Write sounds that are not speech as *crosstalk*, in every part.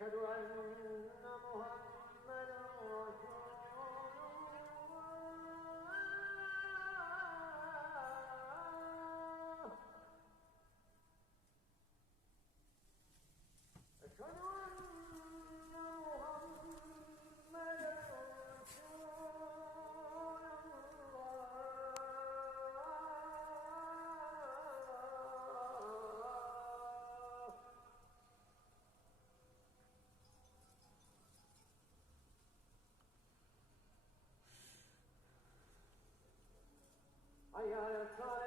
Kedron Hayata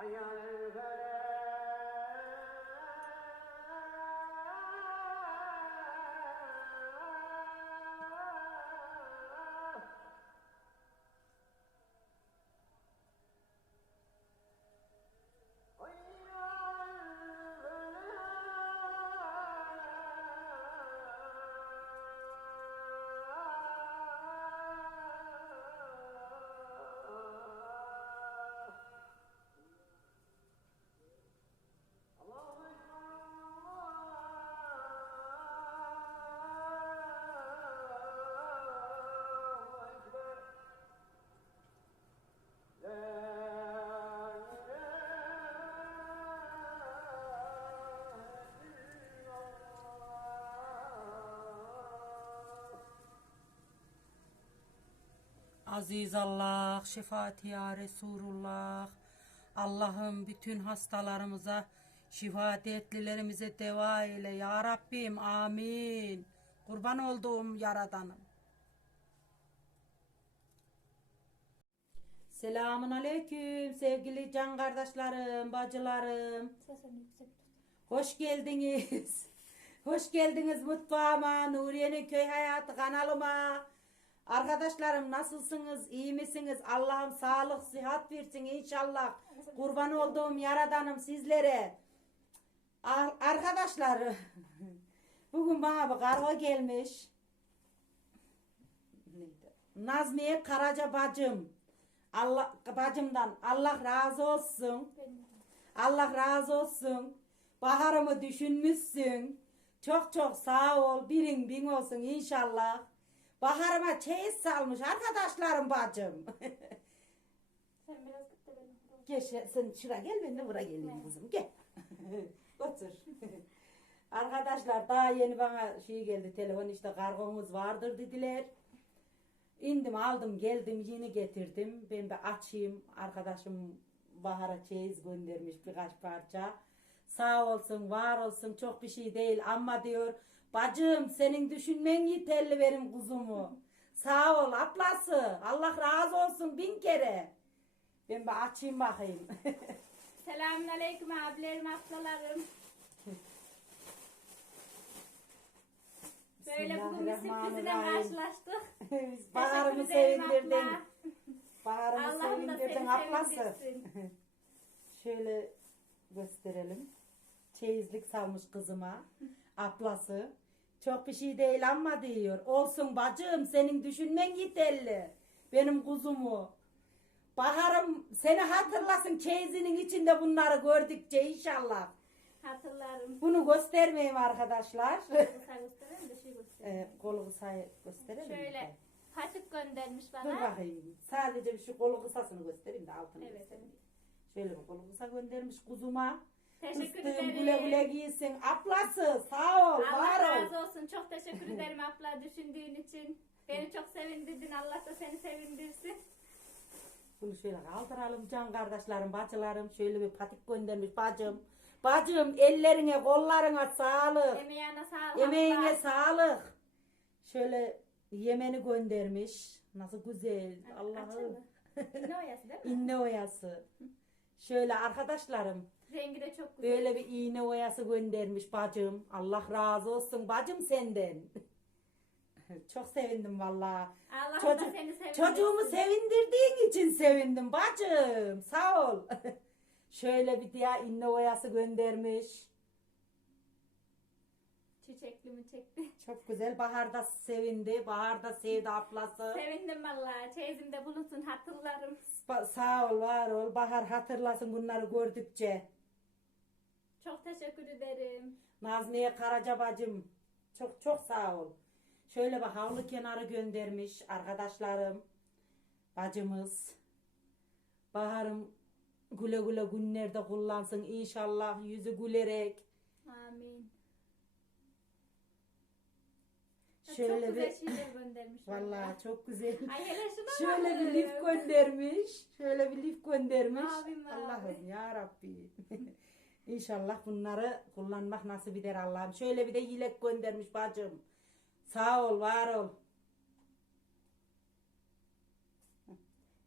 حي على الفلاح Aziz Allah, şefaati ya Resulullah. Allah'ım bütün hastalarımıza, şifa dertlilerimize deva eyle ya Rabbim. Amin. Kurban olduğum yaradanım. Selamun aleyküm sevgili can kardeşlerim, bacılarım. Hoş geldiniz. *laughs* Hoş geldiniz mutfağıma, Nuriye'nin köy hayatı kanalıma. Arkadaşlarım nasılsınız? iyi misiniz? Allah'ım sağlık, sıhhat versin inşallah. Kurban olduğum yaradanım sizlere. Ar- Arkadaşlar *laughs* bugün bana bir kargo gelmiş. Nazmiye Karaca bacım. Allah bacımdan Allah razı olsun. Allah razı olsun. Baharımı düşünmüşsün. Çok çok sağ ol. Birin bin olsun inşallah. Baharıma çeyiz salmış arkadaşlarım bacım. Sen biraz git de benim. gel sen şuraya gel ben de buraya geleyim kızım gel. *laughs* Otur. Arkadaşlar daha yeni bana şey geldi telefon işte kargomuz vardır dediler. İndim aldım geldim yeni getirdim. Ben bir açayım. Arkadaşım Bahar'a çeyiz göndermiş birkaç parça. Sağ olsun var olsun çok bir şey değil ama diyor bacım senin düşünmen yeterli benim kuzumu. Sağ ol ablası Allah razı olsun bin kere. Ben bir açayım bakayım. *laughs* Selamun aleyküm abilerim, ablalarım. Böyle bugün bir sürprizle karşılaştık. *laughs* Biz Bahar'ımı sevindirdin. *laughs* Bahar'ımı sevindirdin ablası. Şöyle gösterelim. Çeyizlik salmış kızıma. Ablası. Çok bir şey değil ama diyor. Olsun bacım senin düşünmen yeterli. Benim kuzumu. Baharım seni hatırlasın çeyizinin içinde bunları gördükçe inşallah. Hatırlarım. Bunu göstermeyeyim arkadaşlar. Kısa göstereyim de şey göstereyim. ee, kolu kısa gösterelim? Şöyle patik göndermiş Dur bana. bakayım. Sadece bir şu kolu kısasını göstereyim de altını Evet, göstereyim. Şöyle bir kolu kısa göndermiş kuzuma. Teşekkür ederim. güle güle giysin. Ablası sağ ol, Allah var ol. razı olsun. Çok teşekkür *laughs* ederim abla düşündüğün için. Beni çok sevindirdin. Allah da seni sevindirsin. Bunu şöyle kaldıralım can kardeşlerim, bacılarım. Şöyle bir patik göndermiş bacım. Bacım ellerine, kollarına sağlık. Emeğine sağlık. Emeğine abla. sağlık. Şöyle yemeni göndermiş. Nasıl güzel. Açalım. Allah'ım. Ne oyası değil mi? *laughs* İğne oyası. Şöyle arkadaşlarım Rengi de çok güzel. böyle bir iğne oyası göndermiş bacım. Allah razı olsun bacım senden. *laughs* Çok sevindim vallahi. Allah da Çocuk- seni sevindirsin. Çocuğumu sevindirdiğin için sevindim bacım. Sağ ol. *laughs* Şöyle bir diğer inne oyası göndermiş. Çiçekli mi çekti? *laughs* Çok güzel. Bahar da sevindi. Bahar da sevdi ablası. Sevindim valla. Çeyizimde bulunsun hatırlarım. Ba- Sağ ol, var ol. Bahar hatırlasın bunları gördükçe. Çok teşekkür ederim. Nazmiye Karaca bacım. Çok çok sağ ol. Şöyle bak havlu kenarı göndermiş arkadaşlarım. Bacımız. Baharım güle güle günlerde kullansın inşallah yüzü gülerek. Amin. Şöyle çok bir güzel şeyler göndermiş. vallahi çok güzel. Ay hele şuna Şöyle bir lif göndermiş. Şöyle bir lif göndermiş. Allah'ım ya Rabbi. *laughs* İnşallah bunları kullanmak nasip eder Allah'ım. Şöyle bir de yelek göndermiş bacım. Sağ ol, var ol.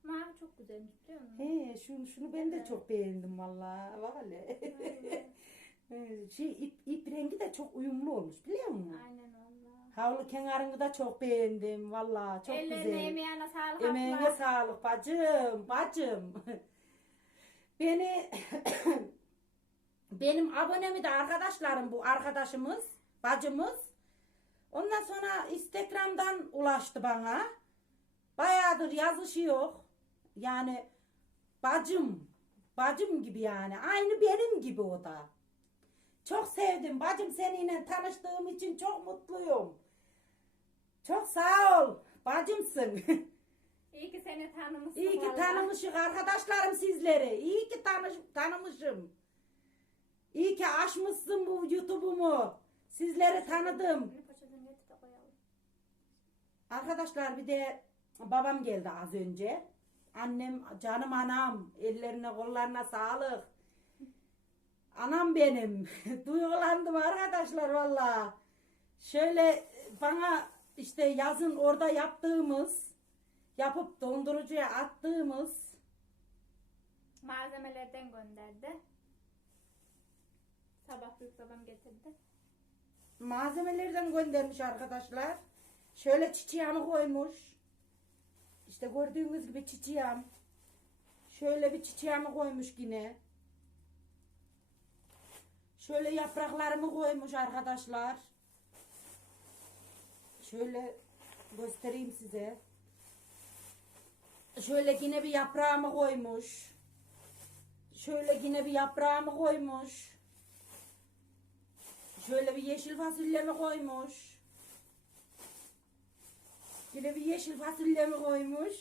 Mavi çok güzelmiş biliyor musun? He, şunu, şunu ben de çok beğendim vallahi. Vale. *laughs* Şey ip, ip rengi de çok uyumlu olmuş biliyor musun? Aynen valla. Havlu kenarını da çok beğendim vallahi çok Ellerine güzel. emeğine sağlık Emeğine abla. sağlık bacım, bacım. *laughs* Beni benim abonemi de arkadaşlarım bu arkadaşımız, bacımız. Ondan sonra Instagram'dan ulaştı bana. Bayağıdır yazışıyor. Yani bacım, bacım gibi yani. Aynı benim gibi o da. Çok sevdim. Bacım seninle tanıştığım için çok mutluyum. Çok sağ ol. Bacımsın. *laughs* İyi ki seni tanımışsın İyi ki valla. tanımışım arkadaşlarım sizleri. İyi ki tanış, tanımışım. İyi ki açmışsın bu YouTube'umu. Sizleri tanıdım. Arkadaşlar bir de babam geldi az önce. Annem, canım anam. Ellerine kollarına sağlık. Anam benim. *laughs* Duygulandım arkadaşlar valla. Şöyle bana işte yazın orada yaptığımız, yapıp dondurucuya attığımız Malzemelerden gönderdi. Sabah büyük babam getirdi. malzemelerden göndermiş arkadaşlar. Şöyle çiçeğimi koymuş. İşte gördüğünüz gibi çiçeğim. Şöyle bir çiçeğimi koymuş yine. Şöyle yapraklarımı koymuş arkadaşlar. Şöyle göstereyim size. Şöyle yine bir yaprağımı koymuş. Şöyle yine bir yaprağımı koymuş. Şöyle bir yeşil fasulyemi koymuş. Yine bir yeşil fasulyemi koymuş.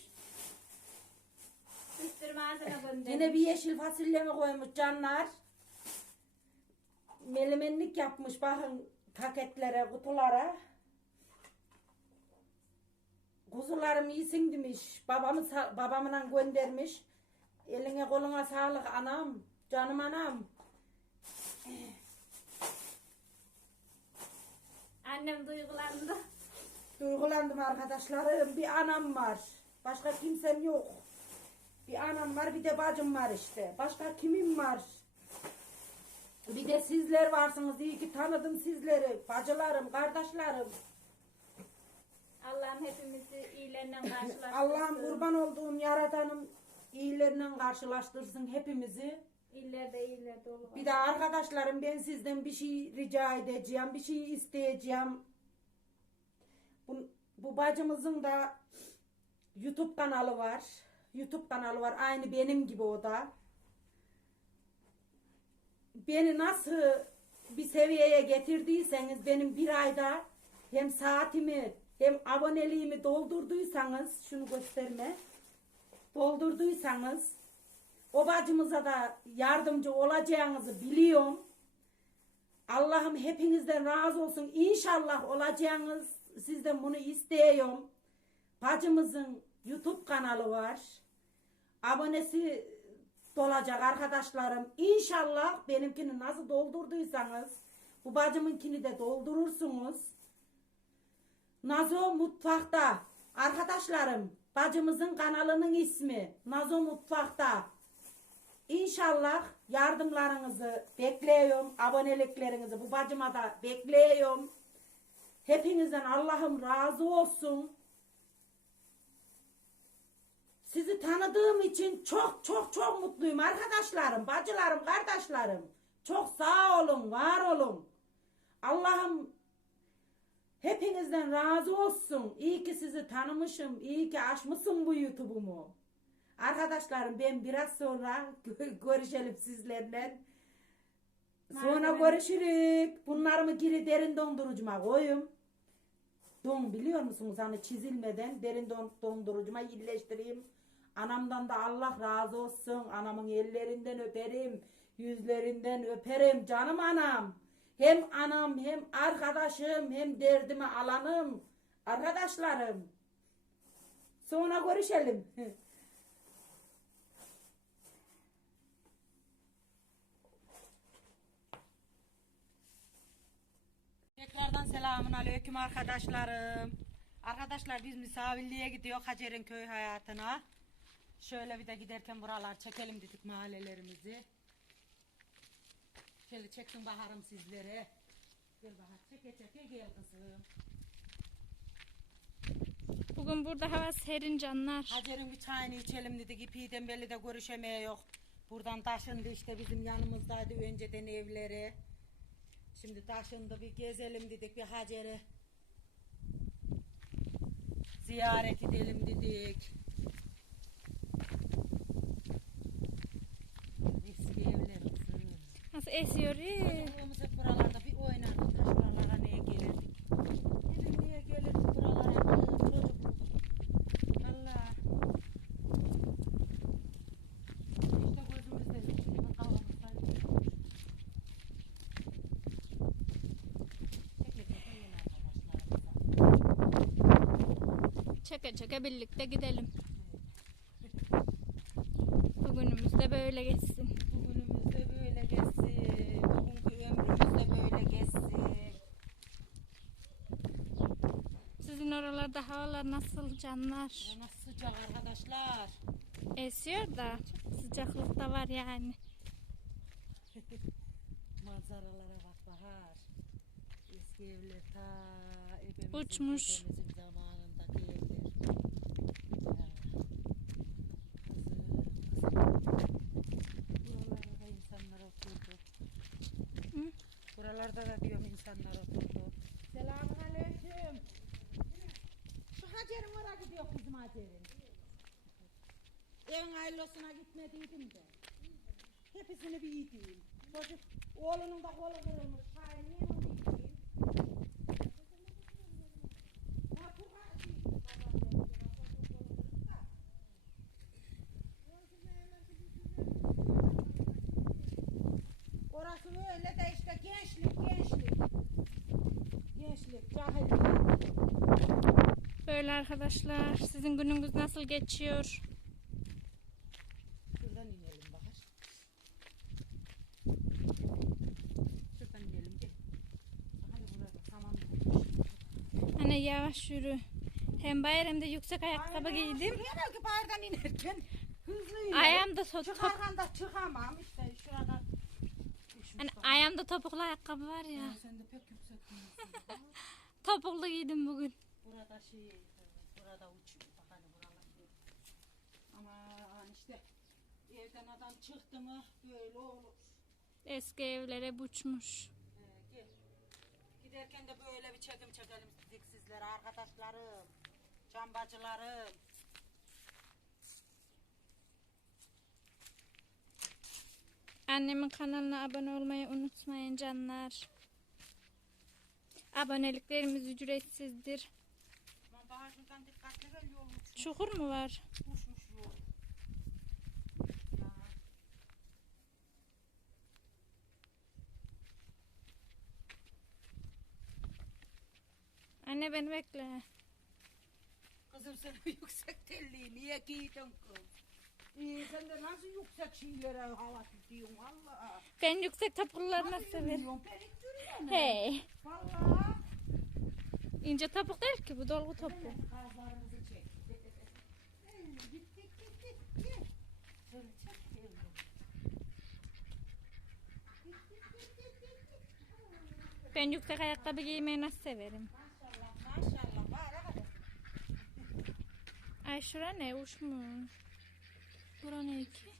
Sürü malzeme gönderdi. Yine bir yeşil fasulyemi koymuş canlar. Melemenlik yapmış bakın paketlere, kutulara. Kuzularım iyisin demiş. Babamı babamla göndermiş. Eline koluna sağlık anam. Canım anam. Annem duygulandı. Duygulandım arkadaşlarım. Bir anam var. Başka kimsem yok. Bir anam var bir de bacım var işte. Başka kimim var? Bir de sizler varsınız. İyi ki tanıdım sizleri. Bacılarım, kardeşlerim. Allah'ım hepimizi iyilerinden karşılaştırsın. Allah'ım kurban olduğum yaradanım iyilerinden karşılaştırsın hepimizi. İllerde iyiler dolu var. Bir de arkadaşlarım ben sizden bir şey rica edeceğim, bir şey isteyeceğim. Bu, bu bacımızın da YouTube kanalı var. YouTube kanalı var. Aynı benim gibi o da. Beni nasıl bir seviyeye getirdiyseniz benim bir ayda hem saatimi hem aboneliğimi doldurduysanız şunu gösterme. Doldurduysanız o da yardımcı olacağınızı biliyorum. Allah'ım hepinizden razı olsun. İnşallah olacağınız sizden bunu istiyorum. Bacımızın YouTube kanalı var. Abonesi dolacak arkadaşlarım. İnşallah benimkini nasıl doldurduysanız bu bacımınkini de doldurursunuz. Nazo mutfakta. Arkadaşlarım bacımızın kanalının ismi Nazo Mutfak'ta. İnşallah yardımlarınızı bekliyorum. Aboneliklerinizi bu bacıma da bekliyorum. Hepinizden Allah'ım razı olsun. Sizi tanıdığım için çok çok çok mutluyum arkadaşlarım, bacılarım, kardeşlerim. Çok sağ olun, var olun. Allah'ım hepinizden razı olsun. İyi ki sizi tanımışım, iyi ki açmışım bu YouTube'umu. Arkadaşlarım ben biraz sonra görüşelim sizlerle. Sonra Malzeme- görüşürük. Bunlarımı geri derin dondurucuma koyayım. Don biliyor musunuz hani çizilmeden derin don, dondurucuma yerleştireyim. Anamdan da Allah razı olsun. Anamın ellerinden öperim. Yüzlerinden öperim. Canım anam. Hem anam hem arkadaşım hem derdimi alanım. Arkadaşlarım. Sonra görüşelim. *laughs* Tekrardan selamun aleyküm arkadaşlarım. Arkadaşlar biz misafirliğe gidiyor Hacer'in köy hayatına. Şöyle bir de giderken buralar çekelim dedik mahallelerimizi. Şöyle çeksin baharım sizlere. Gel bahar çeke çeke gel kızım. Bugün burada hava serin canlar. Hacer'in bir çayını içelim dedik. İpiden belli de görüşemeye yok. Buradan taşındı işte bizim yanımızdaydı önceden evleri. Şimdi taşındı bir gezelim dedik bir Hacer'i. Ziyaret edelim dedik. Eski evler. Nasıl esiyor? ee? Hep buralarda bir oynardık. Taş buralara neye gelirdik. Dedim niye gelirdik buralara kız çocukluk. Allah. İşte gözümüzde şimdi kavamızda yürüyoruz. Çeke çeke yiyin arkadaşlarımıza. Çeke çeke birlikte gidelim. Bugünümüz de böyle geçsin. Bugünümüz de böyle geçsin. Bugünkü ömrümüz de böyle geçsin. Sizin oralarda havalar nasıl canlar? Ama sıcak arkadaşlar. Esiyor da sıcaklık da var yani. *laughs* Manzaralara bak Bahar. Eski evler ta Uçmuş. zamanındaki evler. Ya. Kızım, kızım. Buralarda da insanlar oturdu. Hı? Buralarda da diyorum insanlar oturdu. Selamun aleyküm. Şu Hacer'in oraya gidiyor kızım Hacer'in. En hayırlısına gitmediydim de. Hepsini bir yiyeyim. Çocuk oğlunun da kolu kırılmış. Hayır niye onu yiyeyim? Ha, bu. Orası öyle de işte gençlik. Gençlik, cahillik. Böyle arkadaşlar. Sizin gününüz nasıl geçiyor? Şuradan inelim Bahar. Şuradan inelim gel. Hadi burada tamam. Anne yavaş yürü. Hem bayır hem de yüksek ayakkabı giydim. Şuraya belki bayırdan inerken hızlı inerim. Ayağımda to- top, Çıkarken de çıkamam işte şurada. hani ayağımda topuklu ayakkabı var ya. Ya sen de. Topuklu giydim bugün. Burada şey, burada uçuyor. Bak hani buralar şey. Aman işte evden adam çıktı mı böyle olur. Eski evlere uçmuş. Ee, gel. Giderken de böyle bir çekim çekelim dedik sizlere arkadaşlarım, can bacılarım. Annemin kanalına abone olmayı unutmayın canlar. Aboneliklerimiz ücretsizdir. Çukur mu var? uçmuş yol. Ya. Anne beni bekle. Kızım sen *laughs* yüksek telliyi niye giydin kız? İyi sen de nasıl yüksek şeylere hava tutuyorsun Allah. Ben yüksek topukluları Nasıl severim. Hey. Vallahi. İnce topuk değil ki bu dolgu topu. Kazlarımızı çek. Git git git git. Şöyle. Ben yüksek ayakkabı giymeyi nasıl severim. Maşallah maşallah. Ay şura ne uçmuş. Bura ne ki?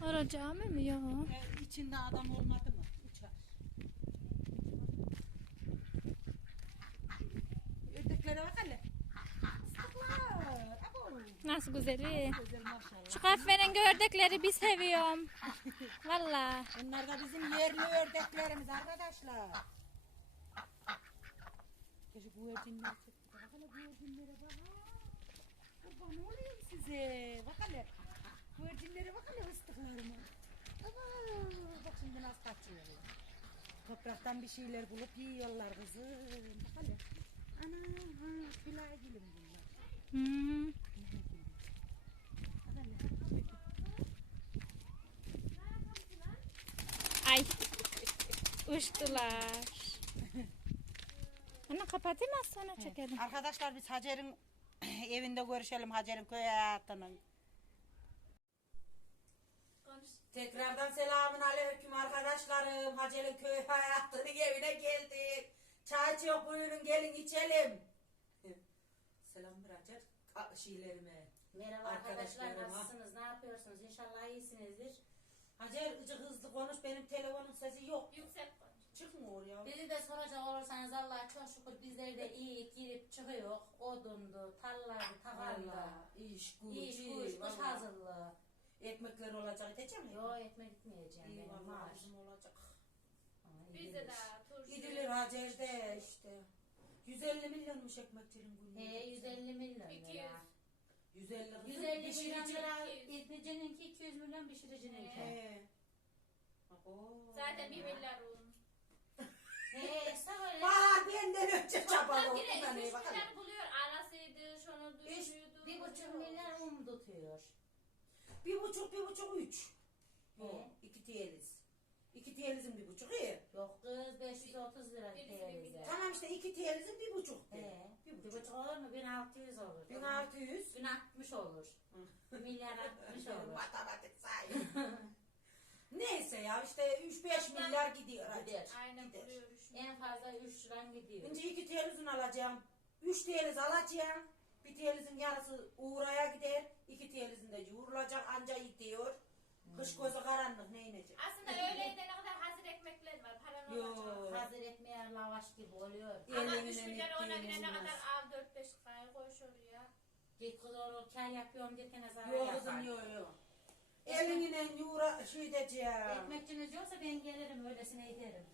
Ara cami mi ya? Ee, içinde adam olmadı mı? Uçar. Ördeklere bak hele. Nasıl güzeli. Güzel maşallah. Şu kahverengi ördekleri bir seviyorum. Valla. Bunlar da bizim yerli ördeklerimiz arkadaşlar. Şu güvercinler çok Bak hele güvercinlere bak. Kurban olayım size. Bak hele. Güvercinlere bak hele ıslıklarıma. Ama bak şimdi nasıl kaçıyorlar. Topraktan bir şeyler bulup yiyorlar kızım. Bak hele. Ana ha külay gülüm bunlar. Hmm. Ay. Uçtular. *laughs* Ana kapatayım az sonra çekelim. Arkadaşlar biz Hacer'in *coughs* evinde görüşelim Hacer'in köy hayatının. Tekrardan selamun aleyküm arkadaşlarım. Hacer'in köy hayatının *laughs* evine geldik. Çay çok buyurun gelin içelim. *laughs* Selam Hacer. Ka- Şeylerime. Merhaba arkadaşlar nasılsınız? Ne yapıyorsunuz? İnşallah iyisinizdir. Hacer hızlı konuş benim telefonun sesi yok. Yüksek. Çıkmıyor ya. Bizi de soracak olursanız Allah'a çok şükür bizleri de iyi girip çıkıyor. Odundu, tarlaydı, tavardı. Valla iş. İyi iyi, kuş, kuş vallahi. hazırlığı. Ekmekler olacak edeceğim mi? Yo ekmek gitmeyeceğim İyi benim valla var. bizim olacak. Bizde de turşu. Gidilir Hacer'de işte. 150 milyonmuş ekmekçinin günlüğü. He 150 milyon 200. lira. 150 kızım, 150 milyon pişirici. lira. İzleyicininki 200 milyon pişiricininki. He. Abo. Zaten bir milyar un. He sağ öyle. Bahar benden önce çabalı Tam oldu yine da neye 3 bakalım. milyar buluyor. Arasıydı, şunu Üç, duyuydu. bir buçuk milyar un tutuyor. Bir buçuk, bir buçuk, üç. He. He. İki tiyeliz. İki tiyelizin bir buçuk iyi. Yok kız 530 lira Birisi bir teyze. Tamam işte iki tiyelizin bir buçuk. He. Bir buçuk. olur mu? 1600 olur. 1600. 1060 olur. *laughs* Milyar 60 olur. Matematik sayı. *laughs* Neyse ya işte 3-5 milyar gidiyor. hadi. Gider. Aynen Gider. buluyor. En fazla 3 liran gidiyor. Önce iki tiyelizin alacağım. Üç tiyeliz alacağım. Bir tiyelizin yarısı Uğra'ya gider. İki tiyelizin de yoğrulacak anca gidiyor. Kış gözü karanlık ne inecek? Aslında *laughs* öğleyde ne kadar hazır ekmekler var. Paran olacak. Hazır ekmeğe lavaş gibi oluyor. Ama Elinden 3 milyar ona girene olmaz. kadar al 4-5 kayı koş oraya. Git kız kar yapıyorum derken zarar Yok yapar. kızım yok yok. Elinle yoğura şey edeceğim. Ekmekçiniz yoksa ben gelirim öylesine ederim.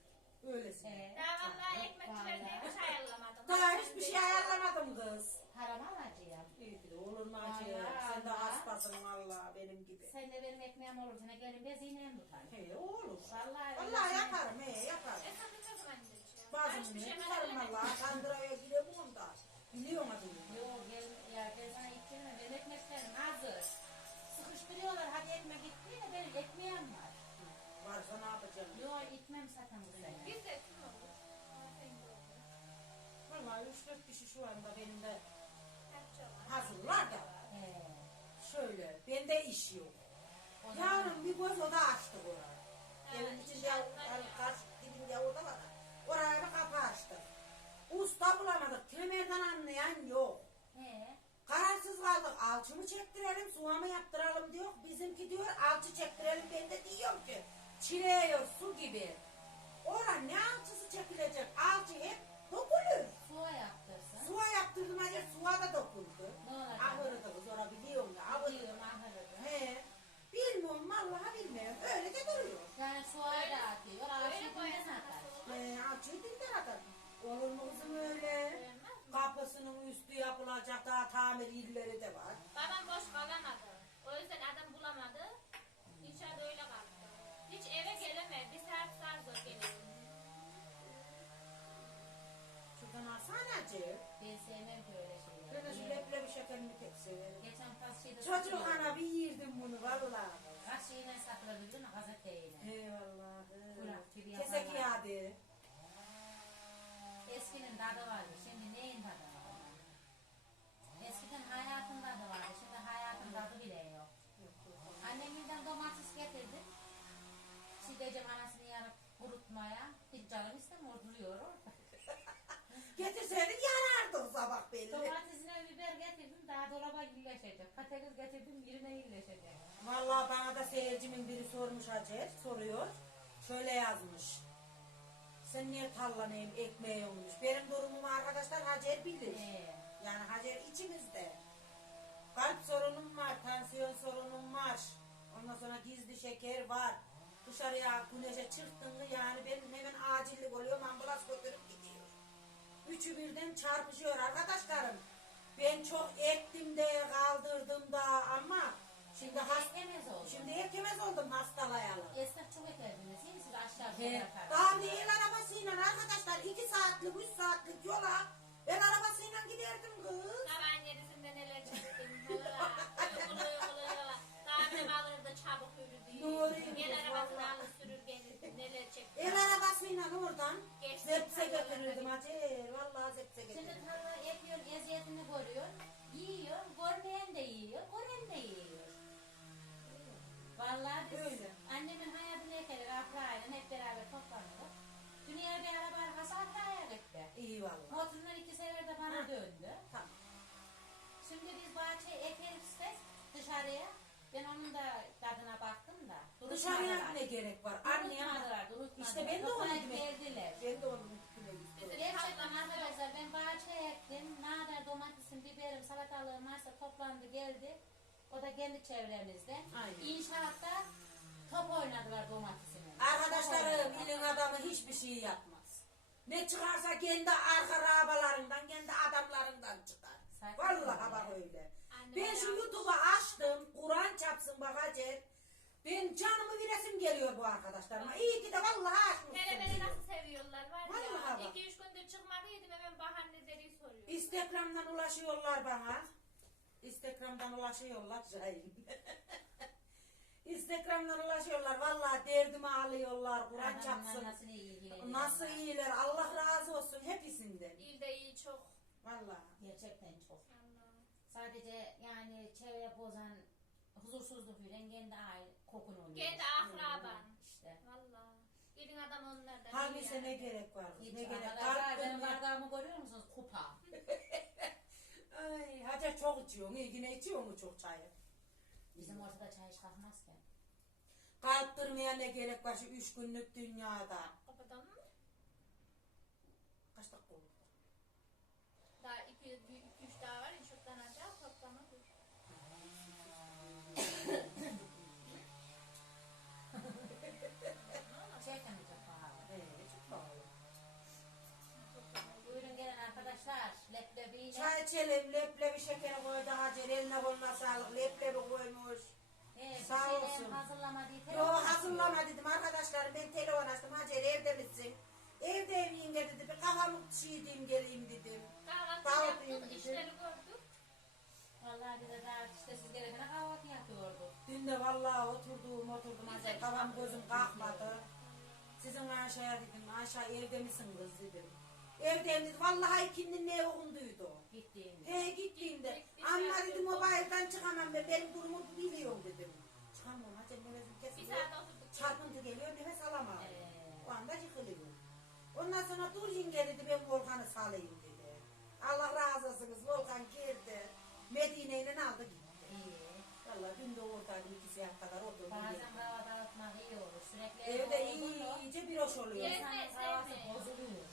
Öylesin. Ee, Daha vallahi ekmekçiler diye bir şey ayarlamadım. Daha hiçbir şey ayarlamadım kız. param alacağım. İyi ki de olur mu acı? Vallahi Sen de Allah. hastasın valla benim gibi. Sen de benim ekmeğim olur. Sana gelin beziğine tutar. He olur. Vallahi Vallahi öylesine- yaparım he yaparım. E de ne zaman gideceksin? Bazı Hiçbir şey tutarım merak valla. Kandıraya giremiyorum da. Biliyorum adını. Yok gel ya ben sana ittirme. Benim ekmeklerim hazır. Sıkıştırıyorlar hadi ekmek gitti de benim ekmeğim var. Yok itmem zaten bu sene. Biz. Vallahi üç dört kişi şu anda benim de hazırlar da. He. Şöyle. Bende iş yok. Yarın bir göz oda açtık oraya. Evin içinde karşı dibinde oda var. Oraya bir kapı açtık. Usta bulamadık. Kemerden anlayan yok. he. Kararsız kaldık. Alçı mı çektirelim, suya mı yaptıralım diyor. Bizimki diyor alçı çektirelim. Ben de diyorum ki çileğiyor su gibi. Ora ne alçısı çekilecek? Alçı hep dokunur. Suya yaptırsın. Suya yaptırdım acaba suya da. Ne olacak? Ahırı da kız ora biliyorum ya. Ahırı. Biliyorum ahırıdı. He. Bilmiyorum vallahi bilmiyorum. Öyle de duruyor. Yani suya da atıyor. Koyarsan dibine atar. He, alçıyı dilden atar. Olur mu kızım öyle? Kapısının üstü yapılacak daha tamir yerleri de var. Babam boş kalamadı. O yüzden adam bana alsana acı. Ben sevmem böyle şeyleri. Ben de şu leblebi şekerini pek severim. Geçen pas şeyde Çocuk satılıyor. ana bir yerdim bunu valla. Kaç şeyden satılabilir değil mi? Gazeteyle. Eyvallah. Kulak gibi yaparlar. Kesek yağdı. Eskinin tadı vardı. Şimdi neyin tadı var? Eskiden hayatın tadı vardı. Şimdi hayatın tadı bile yok. Annem birden domates getirdi. Sidece anasını yarıp kurutmaya. Hiç canım istemiyor duruyorum. Belli. Domatesine biber getirdim daha dolaba iyileşecek. Patates getirdim yerine iyileşecek. Vallahi bana da seyircimin biri sormuş Hacer, soruyor. Şöyle yazmış. Sen niye tallanayım ekmeği olmuş? Benim durumumu arkadaşlar Hacer bilir. Ee, Yani Hacer içimizde. Kalp sorunum var, tansiyon sorunum var. Ondan sonra gizli şeker var. Dışarıya güneşe çıktın mı yani benim hemen acillik oluyor, ambulans götürüp. Üçü birden çarpışıyor arkadaşlarım. Ben çok ettim de kaldırdım da ama şimdi şimdi hasta yemez oldu. Şimdi ekemez oldum hastalayalı. Esnaf çok ekerdiniz. Misiniz aşağı He, yukarı? O da kendi çevremizde. Aynen. İnşaatta top oynadılar domatesini. Arkadaşlarım ilin adamı hiçbir şey yapmaz. Ne çıkarsa kendi arka arabalarından, kendi adamlarından çıkar. Saçma Vallahi bak öyle. Annem Ben şu YouTube'u açtım. Kur'an çapsın bak Hacer. Ben canımı viresim geliyor bu arkadaşlarıma. İyi ki de vallahi Hele beni açmışsın. nasıl seviyorlar var Vallahi ya. bak. İki üç gündür çıkmadıydım hemen bahaneleri soruyor. Instagram'dan ulaşıyorlar bana. Instagram'dan ulaşıyorlar Şahin. *laughs* Instagram'dan ulaşıyorlar. Vallahi derdimi alıyorlar. Kur'an çapsın. Nasıl iyi ilgileniyor. Nasıl iyiler. Allah razı olsun hepsinden. İlde iyi çok. Vallahi. Gerçekten çok. Allah. Sadece yani çevreye bozan huzursuzluk veren kendi aile kokun oluyor. Kendi akraban. İşte. Valla. Gidin adam onlardan. Halbuki iyi ne yani. gerek var? Ne gerek? kırma- bardağımı görüyor musunuz? Kupa. *laughs* Ay Hacer çok içiyor. Yine içiyor mu çok çayı? Bizim ortada çay hiç kalkmazken. Kalp kırmaya ne gerek var şu üç günlük dünyada? Kapatalım mı? Kaç dakika oldu? Daha iki, iki, üç daha var. İnşaattan acaba toplama dur. Gerçekten de çok pahalı. Ee, çok pahalı. Buyurun gelin arkadaşlar. Leblebiyle. Çay içelim, leblebi şekeri koydu Hacer, eline koluna sağlık, leblebi koymuş. Bir Sağ şeyler olsun. hazırlamadığı Yo telefon hazırlama dedim arkadaşlar, ben telefon açtım, Hacer evde misin? Evdeyim yenge dedi, bir kafamı çiğdeyim geleyim dedim. Kahvaltı Kahvaltı yaptık. yedik. işleri gördük. Vallahi bize daha işte siz gerekene kahvaltı yapıyorduk. Dün de vallahi oturdum, oturdum Hacer, kafam gözüm kalkmadı. Sizin aşağıya dedim, aşağı evde misin kız dedim. Evdeyim dedi, vallahi ikindin ne okunduydu. Gittiğimde. He gittiğimde. Gittik, bir dedim o bayırdan çıkamam ben. Benim durumu biliyorum dedim. Çıkamam hacı nefesim Bir kesiliyor. saat oturduk. Çarpıntı geliyor nefes alamam. O anda yıkılıyor. Ondan sonra dur yenge dedi ben Volkan'ı salayım dedi. Allah razı olsunuz Volkan girdi. Medine ile aldı gitti. iyi. Valla dün de oradaydım iki saat kadar oturdum. Bazen hava dağıtmak iyi olur. Sürekli Evde oldu mu, iyice bir hoş oluyor. Yes. insanın havası bozuluyor.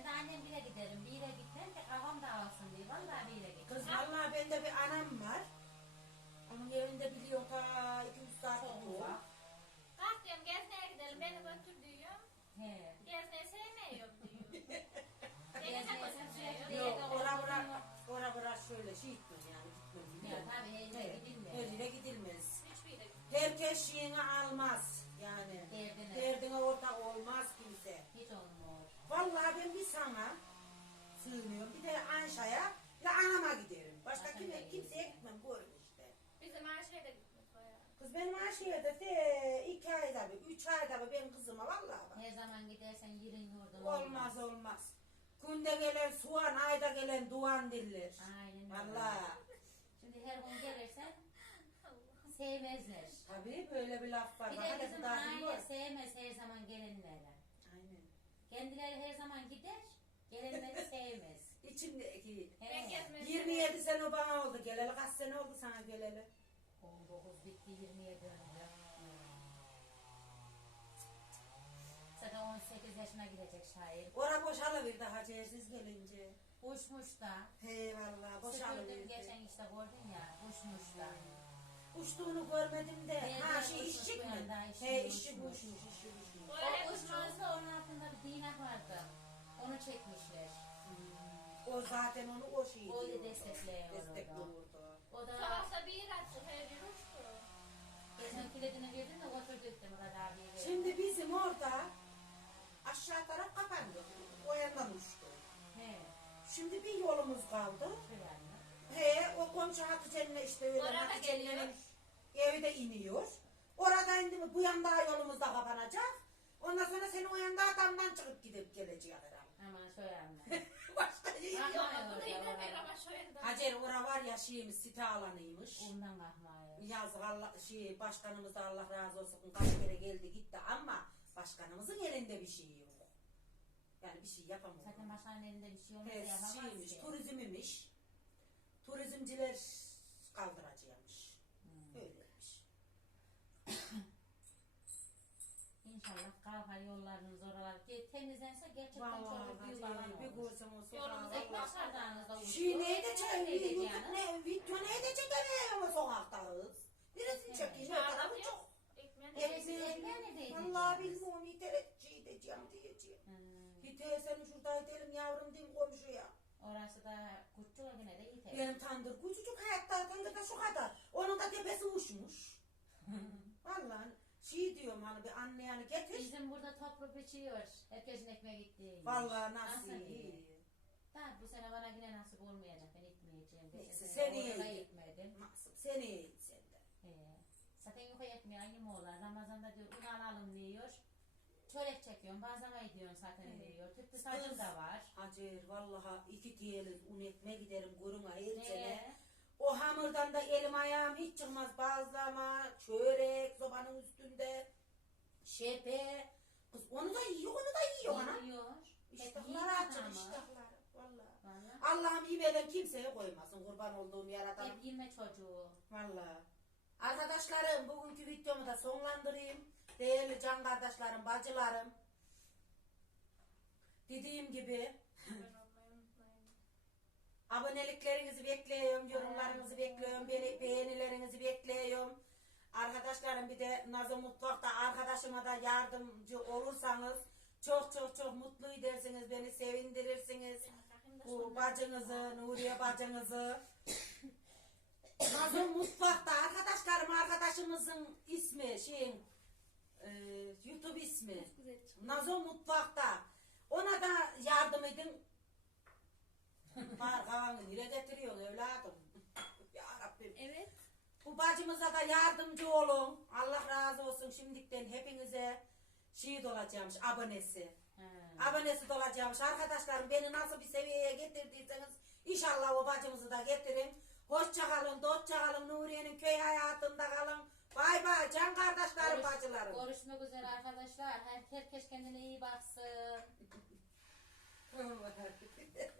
Ben de annem bile giderim. Bir yere gitmem ki kafam dağılsın diye. Vallahi bir yere Kız gitmem. valla bende bir anam var. Onun evinde biliyor ta iki üç saat Çok oldu. Kalk diyorum gezmeye gidelim. Beni götür diyor. He. Gezmeyi sevmiyorum diyor. Beni de Yok ora bura ora bura şöyle şey gitmez yani gitmez. Ya tabii her yere gidilmiyor. Her yere gidilmez. Hiçbir yere Herkes şeyini almaz yani. Derdine. Derdine ortak olmaz kimse. Hiç olmuyor. Vallahi ben bir sana sığınıyorum. Bir de Anşa'ya ve anama giderim. Başka Zaten kime, öyle. kimseye gitmem. Görün işte. Bizim her şeyde bayağı. Kız benim Anşa'ya da de iki ayda bir, üç ayda bir benim kızıma vallahi bak. Her zaman gidersen yerin yurdun Olmaz olmaz. Günde gelen soğan, ayda gelen duan diller. Aynen öyle. Vallahi. Şimdi her gün gelirsen sevmezler. Tabii böyle bir laf var. Bir Bak de hele bizim aile sevmez her zaman gelinleri. Aynen. Kendileri her zaman gider, gelinleri sevmez. *laughs* İçimdeki Ben He. gezmesi- 27 sene o bana oldu geleli. Kaç sene oldu sana geleli? 19 bitti 20'ye döndü. Zaten 18 yaşına girecek şair. Ora boşalıverdi hacı Ersiz gelince. Uçmuş da. He valla Süpürdüm boşalıverdi. geçen işte gördün ya. Uçmuş da. Uçtuğunu görmedim de. Nereden Ha şey uçmuş işçi bu mi? yanda? İşçi He işçi bu uçmuş? işçi uçmuş. Böyle O hep uçmazsa onun altında bir değnek vardı. Onu çekmişler. O zaten onu o şey O diyordu. destekliyor Destekliyordu. O da Sokakta bir attı, her bir uçtu. geçen kilidini verdim de de Murat abiye verdim. Şimdi bizim orada aşağı taraf kapandı. O yandan uçtu. He. Şimdi bir yolumuz kaldı. Anne. He o komşu Hatice'nin işte öyle Orada Hatice'nin geliyor. evi de iniyor. Orada indi mi bu yanda yolumuz da kapanacak. Ondan sonra seni o yanda adamdan çıkıp gidip gelecek herhalde. Anne. *laughs* Başka yer yok. Aha. Ama bunu yine bir ama şöyle de. Hacer ora var ya şeyimiz site alanıymış. Ondan kalmayı. Yazık Allah şey başkanımız da Allah razı olsun kaç kere geldi gitti ama başkanımızın elinde bir şey yok. Yani bir şey yapamıyor. Zaten başkanın elinde bir şey olmasa He, yapamaz şeymiş, ki. turizmimiş. Turizmciler kaldıracakmış. Hmm. Öyleymiş. *coughs* İnşallah kalkar yollarınız oralar ki temizlense gerçekten çok büyük alan bir olur. görsem o Yolumuz sokağı. ekmek Başardağınızda uçtu. Şey Nereye çay, gideceğiniz? YouTube ne, video neydi çekemiyor o sokaktayız. Birisi Evet. çekiyor, o tarafı çok. ne de Vallahi edeceğiniz? bilmiyorum, iteretçi diyeceğim diyeceğim. Hmm. Hite seni şurada itelim yavrum diyeyim komşuya. Orası da kurtçu o yine de yeter. Benim tandır küçücük hayatta tandır da şu kadar. Onun da tepesi uçmuş. *laughs* Vallahi şey diyorum hani bir anne yani getir. Bizim burada toplu biçiyor. Herkesin ekmeğe gittiği. Vallahi nasıl Nasıl iyi. Da bu sene bana yine nasip olmayacak. Ben gitmeyeceğim. Geçen Neyse, sene seneye orada git. gitmedim. Nasıl seni iyi sen de. He. Zaten yuka yetmiyor. Aynı mı oğlan? Ramazan'da diyor un alalım diyor. Çörek çekiyorum. Bazen gidiyorum zaten diyor. Tüplü sacım da var. Hacer vallahi iki diyelim un ekmeğe giderim guruna her sene. Hamurdan da elim ayağım hiç çıkmaz. Bazlama, çörek, sobanın üstünde, şepe. Kız onu da yiyor, onu da yiyor ana. Yiyor. İştahları açık, iştahları. Vallahi. Vallahi. Allah'ım yemeden kimseye koymasın kurban olduğum yaratanım. Hep yeme çocuğu. Vallahi. Arkadaşlarım bugünkü videomu da sonlandırayım. Değerli can kardeşlerim, bacılarım. Dediğim gibi. Aboneliklerinizi bekliyorum, yorumlarınızı bekliyorum, beni beğenilerinizi bekliyorum. Arkadaşlarım bir de Nazo Mutfak'ta arkadaşıma da yardımcı olursanız çok çok çok mutlu edersiniz, beni sevindirirsiniz. Bu bacınızı, Nuriye bacınızı. Nazo Mutfak'ta arkadaşlarım arkadaşımızın ismi şeyin e, YouTube ismi Nazo Mutfak'ta. Ona da yardım edin. Marhavanı nereye getiriyorsun evladım? *laughs* ya Rabbim. Evet. Bu bacımıza da yardımcı olun. Allah razı olsun şimdikten hepinize şehit olacağımış abonesi. He. Abonesi de olacağımış. Arkadaşlarım beni nasıl bir seviyeye getirdiyseniz inşallah o bacımızı da getirin. Hoşça kalın, dostça kalın, Nuriye'nin köy hayatında kalın. Bay bay can kardeşlerim, Görüş, bacılarım. Görüşmek üzere arkadaşlar. Her, herkes kendine iyi baksın. *laughs*